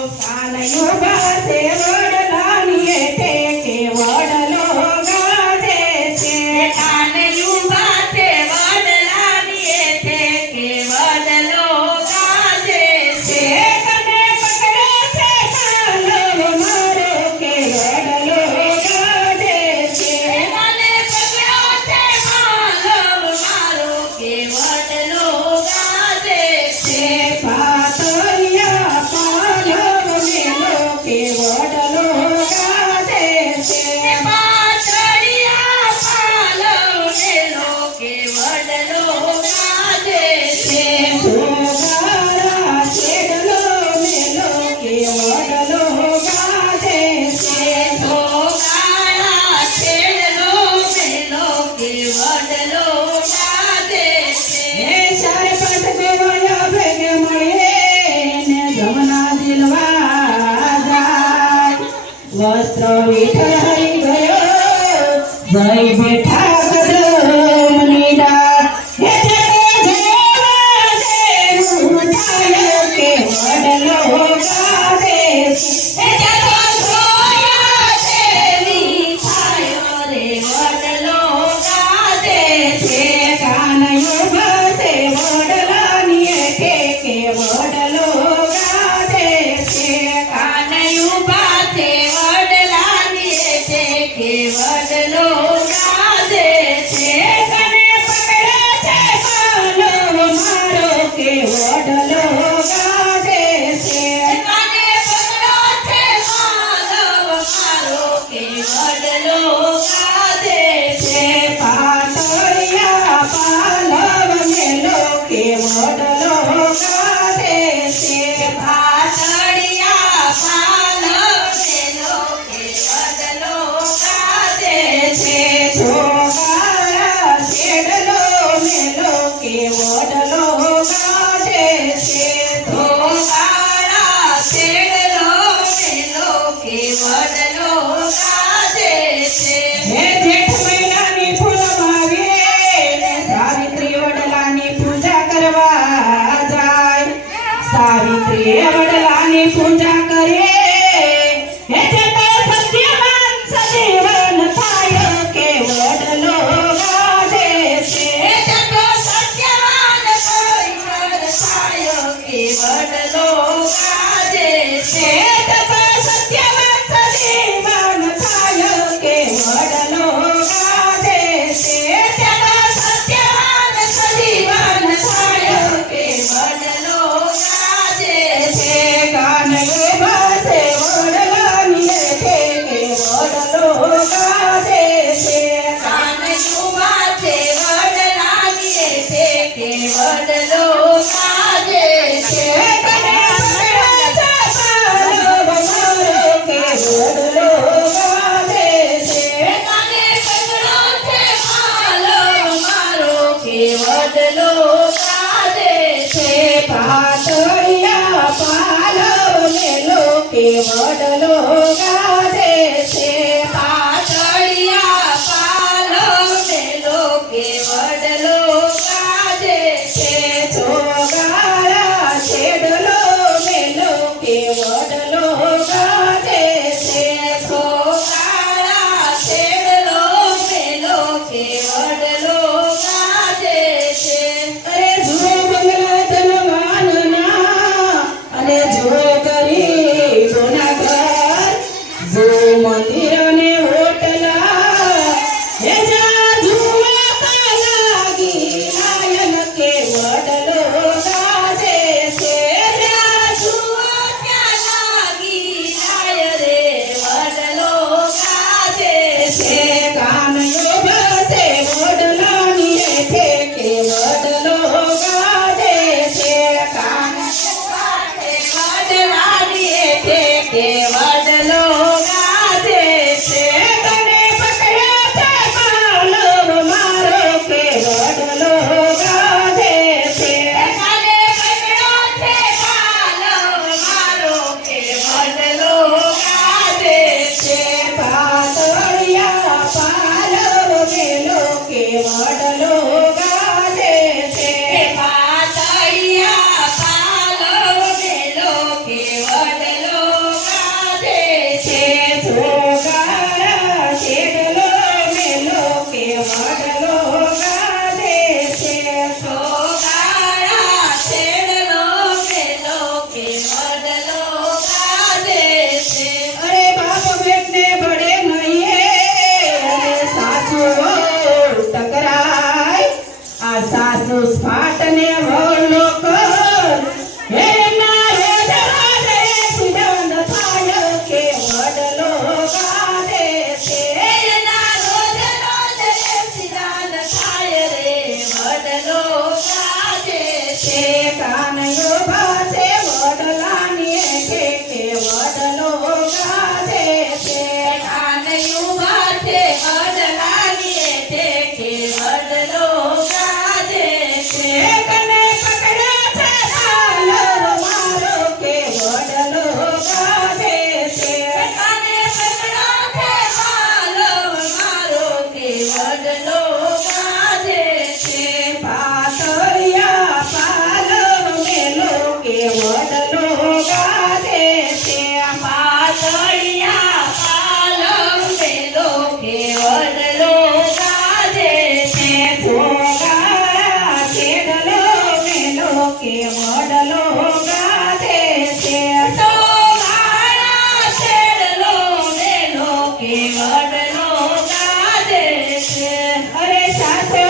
કાનૈયો ગાશે વડલાની એઠે કે વડલો ગાજે છે કાનૈયો ગાશે વડલાની એઠે કે વડલો ગાજે છે કને પકડો છે કાનો મારો કે વડલો ગાજે છે કને પકડો છે કાનો મારો કે વડલો ગાજે છે પાતળિયા પાલો મેલો કે વડલો ગાજે છે પાતળિયા પાલો મેલો કે વડલો ગાજે છે સોગારા છેડલો મેલો કે વડલો ગાજે છે સોગારા છેડલો મેલો કે વડલો ગાજે છે ચાર પાંચ ગોવાયા ભેગે મળે ને જમના દિલવા જાય વસ્ત્ર વિઠળ હરી ગયો જય બેઠા ગઢમની ડાળ હે જેવા જેવું થાય કે વડલો ગાજે છે હે જતો જોયા જેવી થાય રે વડલો ગાજે છે કાનૈયો ગાશે વડલાની એઠે કે વડલો ગાજે છે કાનૈયો ગાશે વડલાની એઠે કે વડલો ગાજે છે કને પકડે છે કાનો મારો કે વડલો ગાજે છે કને પકડો છે કાનો મારો કે વડલો ગાજે છે પાતળિયા પાલવ મેલો કે વડલો ગાજે છે પાતળિયા પાલવ મેલો કે વડલો ગાજે છે સોગારા છેડલો મેલો કે વડલો ગાજે છે સોગારા છેડલો મેલો કે વડલો ગાજે છે હે જેઠ મહિનાની પૂનમ આવે ને સાવિત્રી વડલાની પૂજા કરવા જાય સાવિત્રી વડલાની પૂજા કરે હે જતો સત્યવાન સજીવન થાય કે વડલો ગાજે છે હે જતો સત્યવાન સજીવન થાય કે વડલો ગાજે છે જતો સત્યવાન સજીવન થાય કે વડલો ગાજે છે જતો સત્યવાન સજીવન થાય કે વડલો ગાજે છે કાનૈયો ગાશે વડલાની એઠે કે વડલો ગાજે છે કાનૈયો ગાશે વડલાની એઠે કે વડલો ગાજે છે કને પકડો છે પાલવ મારો કે વડલો ગાજે છે કને પકડો છે પાલવ મારો કે વડલો ગાજે છે પાતળિયા પાલવ મેલો કે વડલો ગાજે છે પાતળિયા પાલવ મેલો કે વડલો ગાજે છે સોગારા છેડલો મેલો કે વડલો ગાજે છે સોગારા છેડલો મેલો કે વડલો ગાજે છે અરે જો બંગલા ધનવાનના અને જો ગરીબોના ઘર જો મંદિર અને હોટલા હે જા જુવા લાગી આયન કે વડલો ગાજે છે જા જુવા ક્યાં લાગી આય રે વડલો ગાજે છે કાનૈયો ગાશે વડલાની એઠે કે વડલો ગાજે છે કાનૈયો ગાશે વડલાની એઠે કે વડલો ગાજે છે કને પકડ્યો છે પાલવ મારો કે વડલો ગાજે છે કને પકડ્યો છે પાલવ મારો કે વડલો ગાજે છે પાતળિયા પાલવ સુસ્ફાટને વલોકન હે નારે ધરાજે સિદ્ધાંત થાય કે વડલો ગાજે છે એના રોજ રોજ સિદ્ધાંત થાય રે વડલો ગાજે છે કાનયો ભાસે વડલાની કે વડલો ગાજે છે કાનૈયું ભાથે વડલાની ઠેકે વડલો ગાજે છે કને પકડ્યા છે હાલો મારો કે વડલો ગાજે છે કાને પકડો છે હાલો મારો કે વડલો ગાજે છે પાતળિયા પાલો મેલો કે વડલો ગાજે છે પાતળિયા પાલવ મેલો કે વડલો ગાજે છે ભોગા કેડલો મેલો કે વડલો ગાજે છે તો મારા છેડલો મેલો કે વડલો ગાજે છે અરે સાથે